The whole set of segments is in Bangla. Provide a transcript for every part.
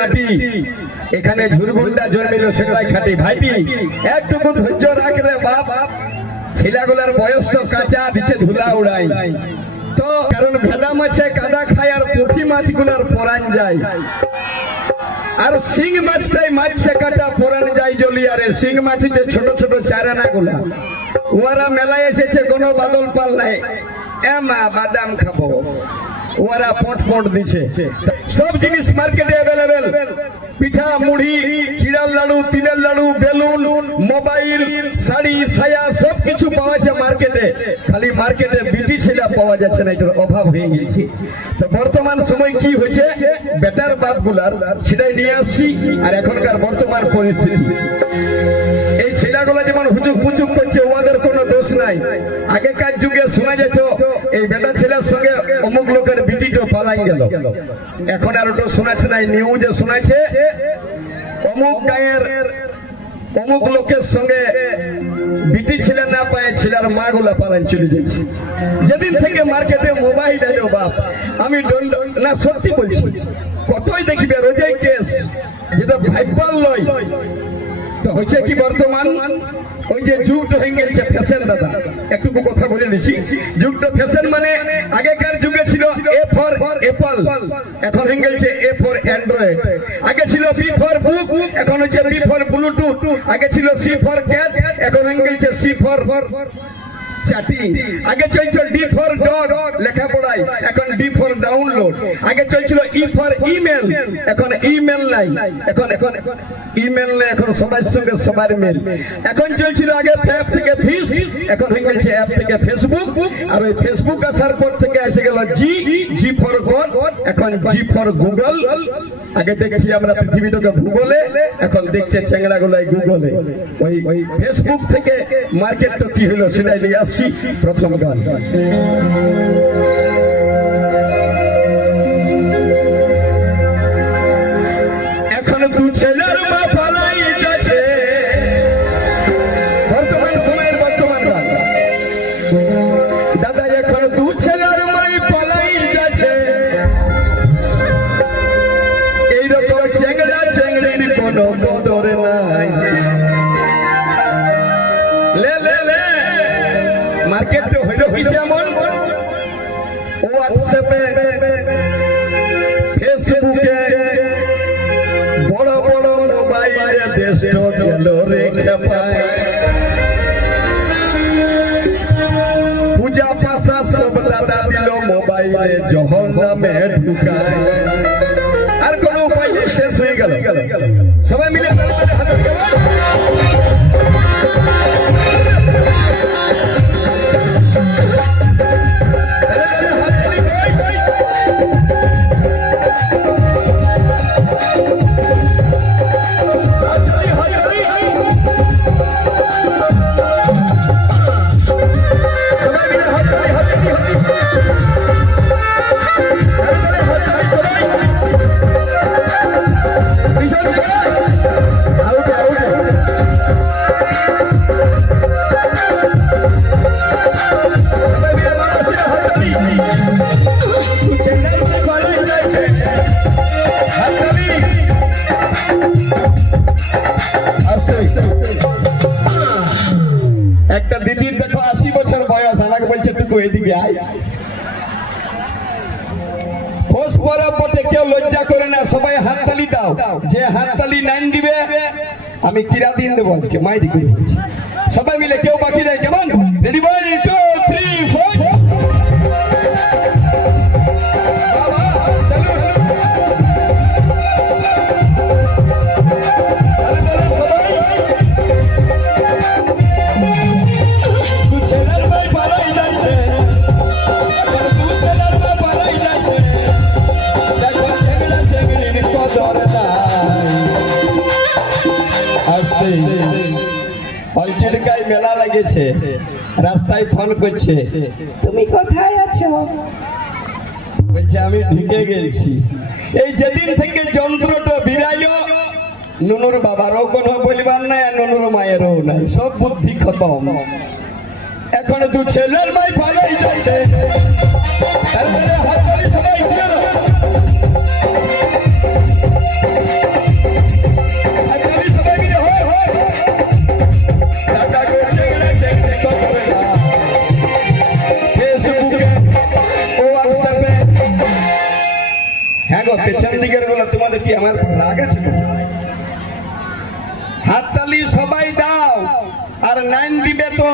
মাটি এখানে ঝুরগুন্ডা জন্মিল সেটাই খাটি ভাইটি একটুকু ধৈর্য রাখ রে বাপ ছেলেগুলার বয়স তো কাঁচা দিচ্ছে ধুলা উড়াই তো কারণ ভেদা মাছে কাদা খায় আর পুঁটি মাছগুলার পরান যায় আর শিং মাছটাই মাছ কাটা পরান যায় জলিয়ারে শিং মাছ যে ছোট ছোট চারানা গুলা ওরা মেলায় এসেছে কোনো বাদল পাল নাই এমা বাদাম খাবো ওরা পট দিছে সব জিনিস মার্কেটে অ্যাভেলেবেল পিঠা মুড়ি চিড়ার লাড়ু তিলের লাড়ু বেলুন মোবাইল শাড়ি সায়া সব কিছু পাওয়া যায় মার্কেটে খালি মার্কেটে বিটি ছেলে পাওয়া যাচ্ছে না এটার অভাব হয়ে গেছে তো বর্তমান সময় কি হয়েছে বেটার বাপ গুলার সেটাই নিয়ে আসছি আর এখনকার বর্তমান পরিস্থিতি এই ছেলেগুলা যেমন হুচুক পুচুক করছে ওদের কোনো দোষ নাই আগেকার যুগে শোনা যেত এই বেটা ছেলের সঙ্গে অমুক লোকের বিটিটা পালাই গেল এখন আর ওটা শোনাচ্ছে নাই নিউজে শোনাচ্ছে অমুক গায়ের অমুক লোকের সঙ্গে বিটি ছেলে না পায় ছেলের মা গুলা পালাই চলে যাচ্ছে যেদিন থেকে মার্কেটে মোবাইল এলো বাপ আমি না সত্যি বলছি কতই দেখবে রোজাই কেস যেটা ভাইপাল লয় তো হচ্ছে কি বর্তমান ওই যে যুগটা হয়ে গেছে ফ্যাশন দাদা একটু কথা বলে নিছি যুগটা ফ্যাশন মানে আগেকার যুগে ছিল এ ফর অ্যাপল এখন হয়ে গেছে এ ফর অ্যান্ড্রয়েড আগে ছিল বি ফর বুক এখন হচ্ছে বি ফর ব্লুটুথ আগে ছিল সি ফর ক্যাট এখন হয়ে গেছে সি ফর চাটি আগে চলছিল ডি ফর ডগ লেখাপড়াই এখন ডি ফর ডাউনলোড আগে চলছিল ই ফর ইমেল এখন ইমেল নাই এখন ইমেল নাই এখন সবার সঙ্গে সবার মেল এখন চলছিল আগে অ্যাপ থেকে ফিস এখন হয়ে গেছে অ্যাপ থেকে ফেসবুক আর ওই ফেসবুক আসার পর থেকে এসে গেল জি ফর গড এখন জি ফর গুগল আগে দেখছি আমরা পৃথিবীটাকে ভূগোলে এখন দেখছে চ্যাংড়া গুলাই গুগলে ওই ফেসবুক থেকে মার্কেটটা কি হলো সেটাই নিয়ে আসছি প্রথম গান এখন দু ছেলের মা পালাই যাচ্ছে বর্তমান সময়ের বর্তমান গান দাদা এখন দু ছেলের মাই পালাই যাচ্ছে এইরকম চ্যাংড়া চ্যাংড়ির কোনো বদর নাই মার্কেটে হইল কিসে এমন হোয়াটসঅ্যাপে ফেসবুকে বড় বড় মোবাইলে দেশ গেল রেখে পায় পূজা পাশা সব দাদা দিল মোবাইলে জহন্নামে ঢুকায় আর কোন উপায় শেষ হয়ে গেল সবাই মিলে একটা দিদির দেখো 80 বছর বয়স আমাকে বলছে তুই এদিকে আয় ফোস পরব বটে কেউ লজ্জা করে না সবাই হাততালি দাও যে হাততালি নাইন দিবে আমি কিরা দিন দেবো আজকে মাই দিকে সবাই মিলে কেউ বাকি নেই কেমন রেডি 1 2 3 4 চিড়কায় মেলা লাগেছে রাস্তায় ফোন করছে তুমি কোথায় আছো বলছে আমি ঢুকে গেছি এই যেদিন থেকে যন্ত্রটা বিরাইলো নুনুর বাবারও কোনো বলবার নাই আর নুনুর মায়েরও নাই সব বুদ্ধি খতম এখন দু ছেলের মাই পালাই যাচ্ছে তারপরে হাত ধরে সবাই কি আমার রাগ আছে? হাততালি সবাই দাও। আর লাইন দিবে তো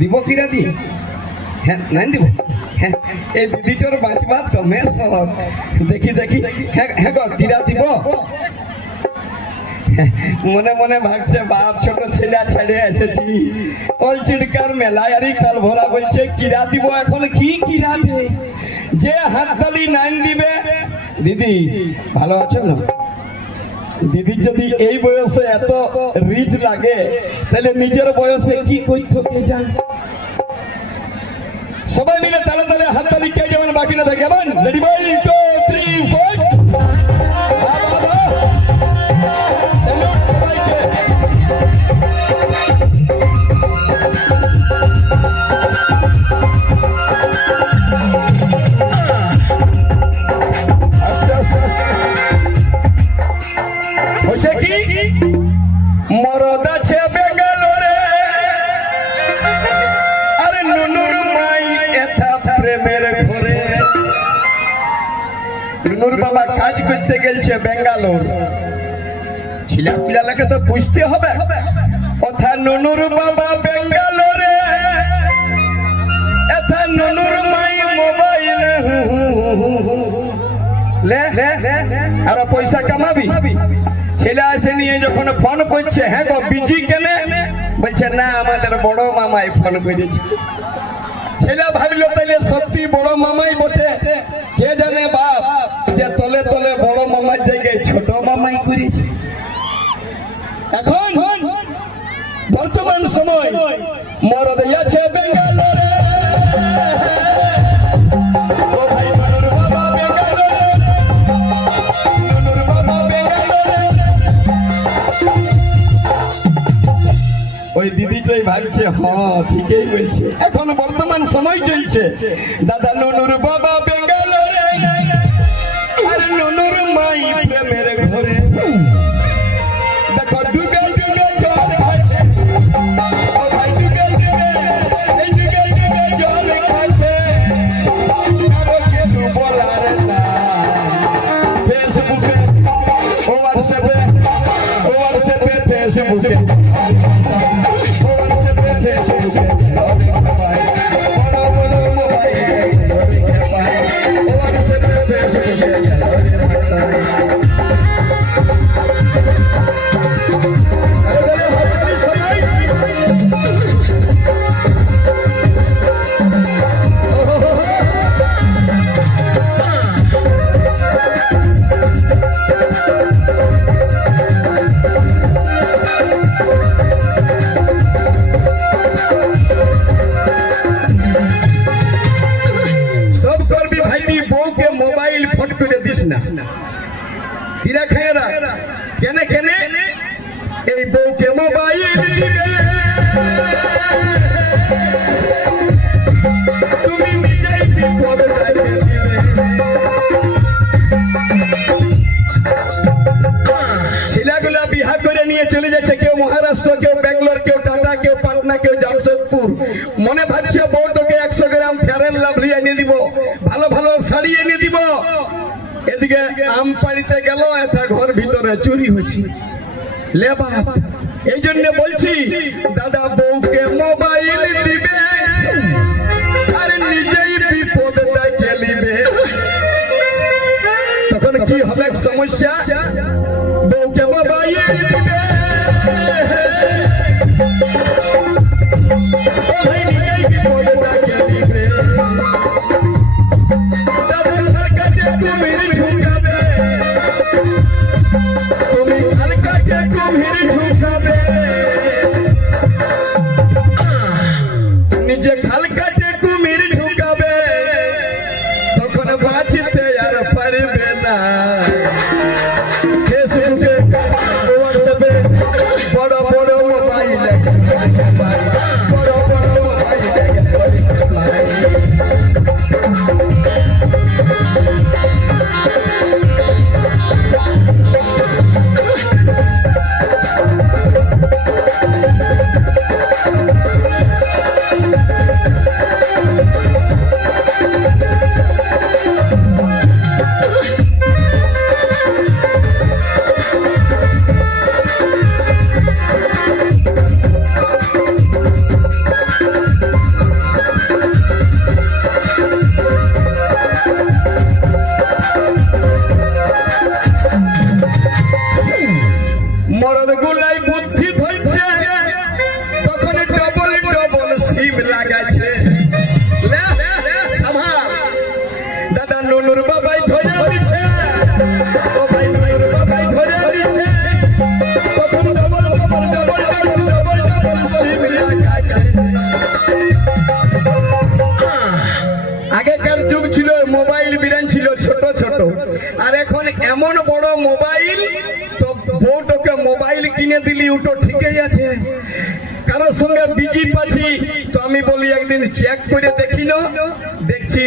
দিব কিরা দিয়ে? হ্যাঁ লাইন দিব। হ্যাঁ এই দিদিটার বাঁচবার তো মেস দেখি দেখি। হ্যাঁ হ্যাঁ গো কিরা দিব? মনে মনে ভাবছে বাপ ছোট ছেলে ছেড়ে এসেছি অলচিড়কার মেলায় আরই কাল ভরা বলছে কিরা দিব। এখন কি কিরা দে? যে হাততালি নাইন দিবে। দিদি ভালো আছো না? দিদির যদি এই বয়সে এত রিচ লাগে তাহলে নিজের বয়সে কি করতে কে জান। সবাই মিলে তালে তালে হাততালি কে যেমন বাকি না থাকে। রেডি বল 2 3 4 মরদ আছে বেঙ্গালোরে। আরে নুনুর মাই এথা প্রেমের ঘরে। নুনুর বাবা কাজ করতে গেছে বেঙ্গালোর। ছিলা পিলাকে তো বুঝতে হবে কথা। নুনুর বাবা বেঙ্গালোরে এথা নুনুর মাই মোবাইল লে আর পয়সা কামাবি। ছেলে আসে নিয়ে যখন ফোন করছে হ্যাঁ গো বিজি কেনে? বলছে না আমাদের বড় মামাই ফোন করেছে। ছেলে ভাবলো তাইলে সত্যি বড় মামাই বটে। কে জানে বাপ যে তলে তলে বড় মামার জায়গায় ছোট মামাই করেছে। এখন বর্তমান সময় মরদ আছে বেঙ্গালোরে। ওই দিদিটাই ভাবছে হ্যাঁ ঠিকই বলছে। এখন বর্তমান সময় চলছে দাদা নুনুর বাবা বেঙ্গালোরে আর নুনুর মাই প্রেমের ঘরে। দেখো ডুবে ডুবে জল খাচ্ছে। ও ভাই ডুবে ডুবে এই ডুবে ডুবে জল খাচ্ছে। আরো কিছু বলার না। ফেসবুকে হোয়াটসঅ্যাপে ফেসবুকে কিরা খায়রা কেনে কেনে এই বউকে মোবাইল দিবে। তুমি নিজেই বিপদ দিবে। ছেলেগুলা বিহা করে নিয়ে চলে যাচ্ছে। কেউ মহারাষ্ট্র, কেউ ব্যাঙ্গালোর, কেউ টাটা, কেউ পাটনা, কেউ জামশেদপুর। মনে ভাবছে বউটাকে 100 গ্রাম ফেয়ার লাভলি এনে দিব, ভালো ভালো শাড়ি এনে দিব। এদিকে আম পাড়িতে গেল এটা ঘর ভিতরে চুরি হয়েছে। লে বাপ এই জন্য বলছি দাদা বউকে মোবাইল দিবে আর নিজেই বিপদটা গেলিবে। তখন কি হবে সমস্যা? বউকে মোবাইল দিবে নিজেই বিপদটা গেলিবে। নিজে খাল কাটে কুমির ঢুকাবে তখন বাঁচতে আর পারবে না। ফেসবুকে হোয়াটসঅ্যাপে মরদ গুলাই বুদ্ধি ধরছে তখন ডবল ডবল সিম লাগাচ্ছে দাদা নুনুর বাবাই ধরে দিচ্ছে ও ভাই নুনুর বাবাই ধরে দিচ্ছে তখন double double double double double double সিম লাগাচ্ছে আগেকার যুগ ছিল মোবাইল বিরান ছিল ছোট ছোট আর এখন এমন বড় মোবাইল তো বউটাকে মোবাইল কিনে দিলি ওটা ঠিকই আছে কারোর সঙ্গে বিজি পাচ্ছি তো আমি বলি একদিন চেক করে দেখি না দেখছি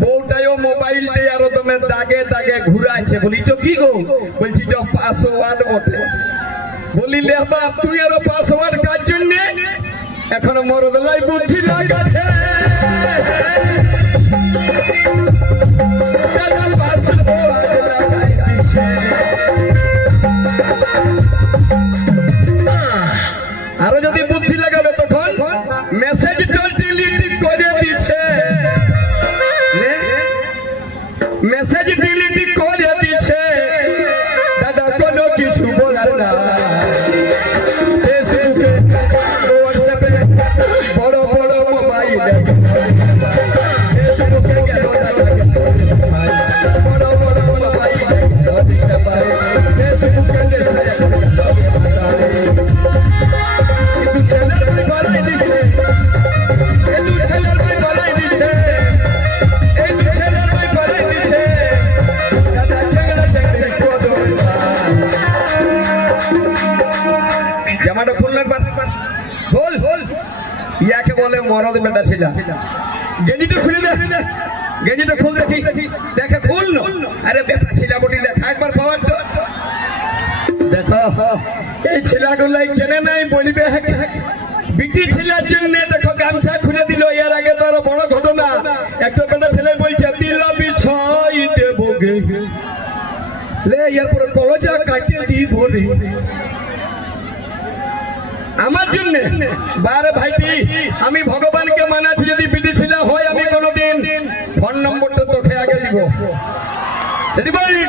বউটাও মোবাইলটা আরো তুমি দাগে দাগে ঘুরাচ্ছে বলি তো কি গো বলছি তো পাসওয়ার্ড বটে বলি লে বাপ তুই আরো পাসওয়ার্ড কার জন্য এখন মরদলাই বুদ্ধি লাগাছে আরো যদি বুদ্ধি লাগাবে তখন মেসেজ ডিলিট করে দিচ্ছে মেসেজ ডিলিট করে দিচ্ছে দাদা কোনো কিছু বলার না ফেসবুকে হোয়াটসঅ্যাপে বড় বড় মোবাইল ফেসবুকে বড় বড় মোবাইল দিতে পারে ফেসবুকে কিন্তু ছেলের বলাই দিছে কিন্তু ছেলের বলাই দিছে এই ছেলের বলাই দিছে দাদা ছেলে ছেলে জামাটা খুললে খোল খোল ইয়াকে বলে মরদ বেটা ছিল গেঞ্জিটা খুলে দে গেঞ্জিটা খুল দেখি দেখে খুল আরে বেটা ছিল বটি দেখা একবার পাওয়ার তো দেখো এই ছেলেগুলাই কেনে নাই বলিবে বিটি ছেলের জন্য দেখো গামছা খুলে দিল এর আগে তো আরো বড় ঘটনা একটা বেটা ছেলে বলছে দিল বিছাই দেব গে লে এরপর কলজা কাটিয়ে দিব রে আমার জন্য বারে ভাইটি আমি ভগবানকে মানাচ্ছি যদি বিটি ছেলে হয় আমি কোনোদিন ফোন নম্বরটা তোকে আগে দিব যদি বলি